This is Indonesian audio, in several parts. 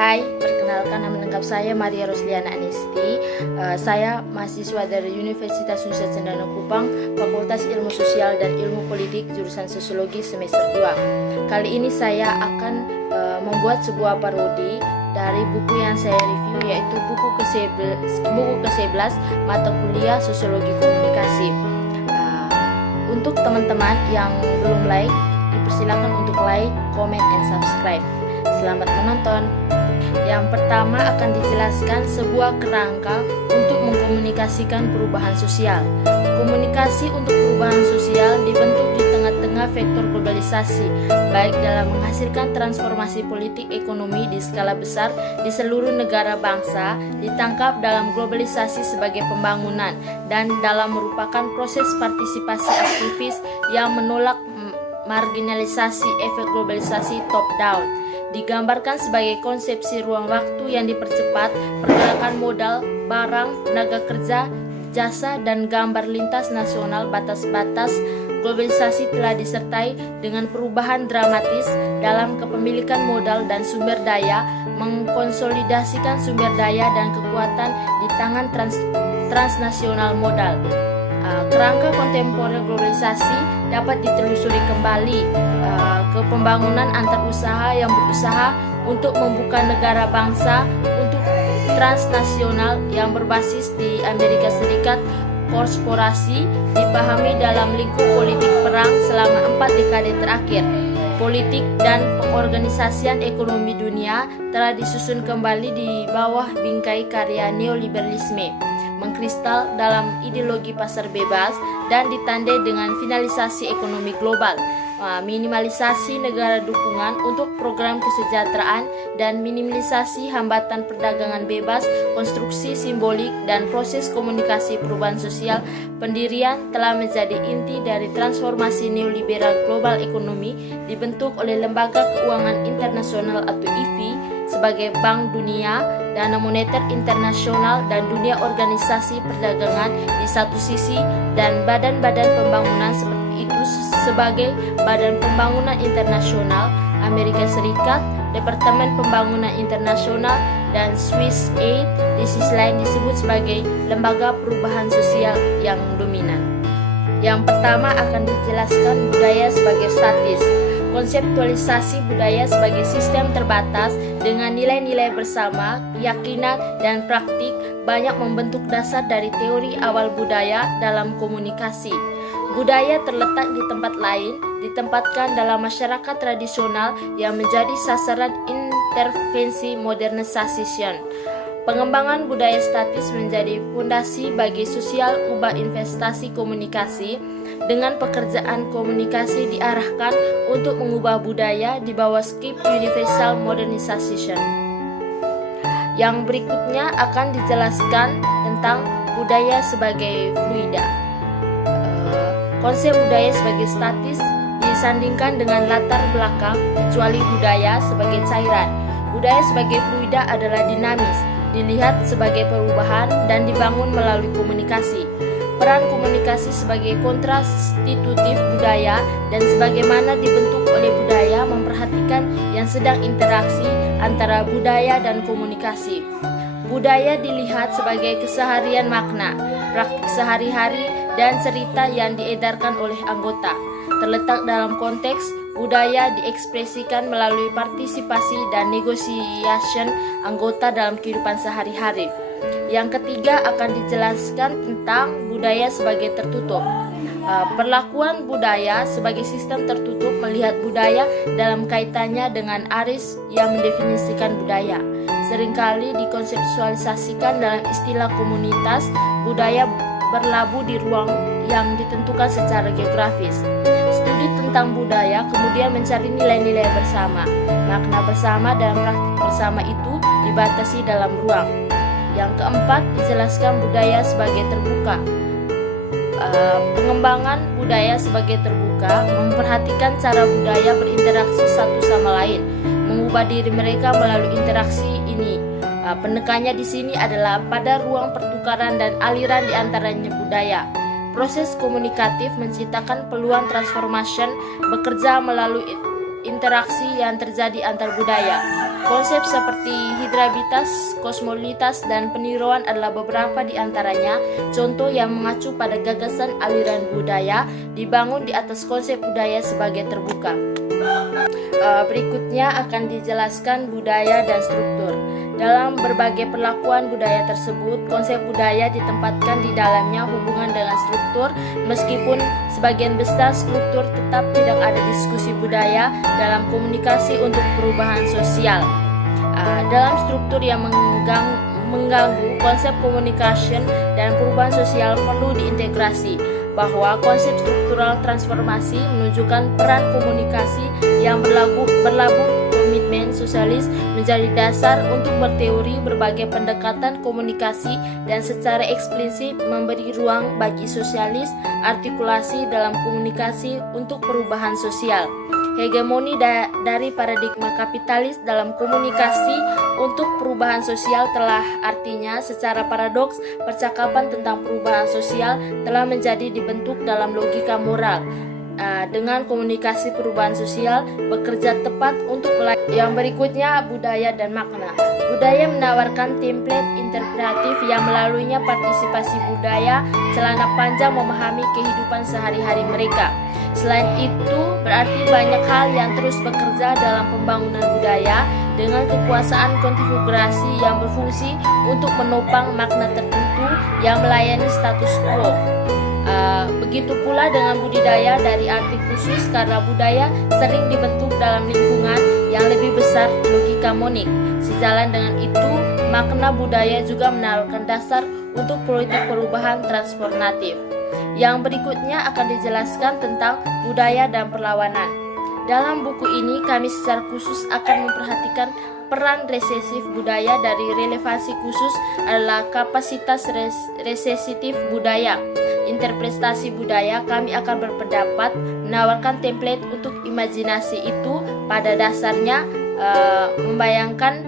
Hai, perkenalkan nama lengkap saya Maria Rosliana Anisti. Saya mahasiswa dari Universitas Nusa Cendana Kupang, Fakultas Ilmu Sosial dan Ilmu Politik, jurusan Sosiologi semester 2. Kali ini saya akan membuat sebuah parodi dari buku yang saya review, yaitu buku ke-11 mata kuliah Sosiologi Komunikasi. Untuk teman-teman yang belum like, dipersilakan untuk like, comment, and subscribe. Selamat menonton. Yang pertama akan dijelaskan sebuah kerangka untuk mengkomunikasikan perubahan sosial. Komunikasi untuk perubahan sosial dibentuk di tengah-tengah vektor globalisasi, baik dalam menghasilkan transformasi politik ekonomi di skala besar di seluruh negara bangsa, ditangkap dalam globalisasi sebagai pembangunan, dan dalam merupakan proses partisipasi aktivis yang menolak marginalisasi efek globalisasi top-down. Digambarkan sebagai konsepsi ruang waktu yang dipercepat pergerakan modal, barang, tenaga kerja, jasa, dan gambar lintas nasional batas-batas globalisasi telah disertai dengan perubahan dramatis dalam kepemilikan modal dan sumber daya, mengkonsolidasikan sumber daya dan kekuatan di tangan transnasional modal. Kerangka kontemporer globalisasi dapat ditelusuri kembali ke pembangunan antar usaha yang berusaha untuk membuka negara bangsa untuk transnasional yang berbasis di Amerika Serikat. Korporasi dipahami dalam lingkup politik perang selama 4 dekade terakhir. Politik dan pengorganisasian ekonomi dunia telah disusun kembali di bawah bingkai karya neoliberalisme, mengkristal dalam ideologi pasar bebas, dan ditandai dengan finalisasi ekonomi global, minimalisasi negara dukungan untuk program kesejahteraan, dan minimalisasi hambatan perdagangan bebas, konstruksi simbolik, dan proses komunikasi perubahan sosial. Pendirian telah menjadi inti dari transformasi neoliberal global ekonomi, dibentuk oleh Lembaga Keuangan Internasional atau IFI sebagai Bank Dunia, Dana Moneter Internasional, dan dunia organisasi perdagangan di satu sisi, dan badan-badan pembangunan seperti itu sebagai Badan Pembangunan Internasional Amerika Serikat, Departemen Pembangunan Internasional, dan Swiss Aid di sisi lain disebut sebagai lembaga perubahan sosial yang dominan. Yang pertama akan dijelaskan budaya sebagai statis. Konseptualisasi budaya sebagai sistem terbatas dengan nilai-nilai bersama, keyakinan, dan praktik banyak membentuk dasar dari teori awal budaya dalam komunikasi. Budaya terletak di tempat lain, ditempatkan dalam masyarakat tradisional yang menjadi sasaran intervensi modernisasi. Pengembangan budaya statis menjadi fondasi bagi sosial ubah investasi komunikasi, dengan pekerjaan komunikasi diarahkan untuk mengubah budaya di bawah skip universal modernization. Yang berikutnya akan dijelaskan tentang budaya sebagai fluida. Konsep budaya sebagai statis disandingkan dengan latar belakang kecuali budaya sebagai cairan. Budaya sebagai fluida adalah dinamis, dilihat sebagai perubahan dan dibangun melalui komunikasi. Peran komunikasi sebagai kontrastitutif budaya dan sebagaimana dibentuk oleh budaya memperhatikan yang sedang interaksi antara budaya dan komunikasi. Budaya dilihat sebagai keseharian makna, praktik sehari-hari, dan cerita yang diedarkan oleh anggota. Terletak dalam konteks, budaya diekspresikan melalui partisipasi dan negosiasi anggota dalam kehidupan sehari-hari. Yang ketiga akan dijelaskan tentang budaya sebagai tertutup. Perlakuan budaya sebagai sistem tertutup melihat budaya dalam kaitannya dengan aris yang mendefinisikan budaya. Seringkali dikonseptualisasikan dalam istilah komunitas. Budaya berlabuh di ruang yang ditentukan secara geografis. Studi tentang budaya kemudian mencari nilai-nilai bersama. Makna bersama dan praktik bersama itu dibatasi dalam ruang. Yang keempat, dijelaskan budaya sebagai terbuka. Pengembangan budaya sebagai terbuka memperhatikan cara budaya berinteraksi satu sama lain, mengubah diri mereka melalui interaksi ini. Penekannya di sini adalah pada ruang pertukaran dan aliran di antaranya budaya. Proses komunikatif menciptakan peluang transformation bekerja melalui interaksi yang terjadi antar budaya. Konsep seperti hidrabitas, kosmopolitas, dan peniruan adalah beberapa di antaranya contoh yang mengacu pada gagasan aliran budaya dibangun di atas konsep budaya sebagai terbuka. Berikutnya akan dijelaskan budaya dan struktur. Dalam berbagai perlakuan budaya tersebut, konsep budaya ditempatkan di dalamnya hubungan dengan struktur, meskipun sebagian besar struktur tetap tidak ada diskusi budaya dalam komunikasi untuk perubahan sosial. Dalam struktur yang mengganggu konsep communication dan perubahan sosial perlu diintegrasi, bahwa konsep struktural transformasi menunjukkan peran komunikasi yang berlabuh komitmen sosialis menjadi dasar untuk berteori berbagai pendekatan komunikasi dan secara eksplisit memberi ruang bagi sosialis artikulasi dalam komunikasi untuk perubahan sosial. Hegemoni dari paradigma kapitalis dalam komunikasi untuk perubahan sosial telah artinya secara paradoks percakapan tentang perubahan sosial telah menjadi dibentuk dalam logika moral. Dengan komunikasi perubahan sosial bekerja tepat untuk yang berikutnya, budaya dan makna. Budaya menawarkan template interpretatif yang melaluinya partisipasi budaya celana panjang memahami kehidupan sehari-hari mereka. Selain itu, berarti banyak hal yang terus bekerja dalam pembangunan budaya dengan kekuasaan konfigurasi yang berfungsi untuk menopang makna tertentu yang melayani status quo. Begitu pula dengan budidaya dari arti khusus karena budaya sering dibentuk dalam lingkungan yang lebih besar logika monik. Sejalan dengan itu, makna budaya juga menawarkan dasar untuk politik perubahan transformatif. Yang berikutnya akan dijelaskan tentang budaya dan perlawanan. Dalam buku ini kami secara khusus akan memperhatikan peran resesif budaya. Dari relevansi khusus adalah kapasitas resesitif budaya. Interpretasi budaya, kami akan berpendapat menawarkan template untuk imajinasi itu pada dasarnya membayangkan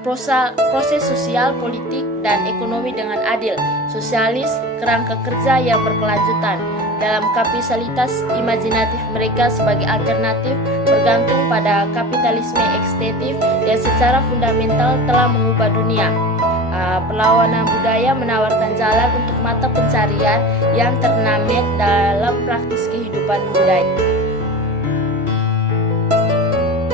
proses sosial, politik, dan ekonomi dengan adil, sosialis, kerangka kerja yang berkelanjutan. Dalam kapitalitas imajinatif mereka sebagai alternatif bergantung pada kapitalisme ekstentif yang secara fundamental telah mengubah dunia. Perlawanan budaya menawarkan jalan untuk mata pencarian yang ternamet dalam praktis kehidupan budaya.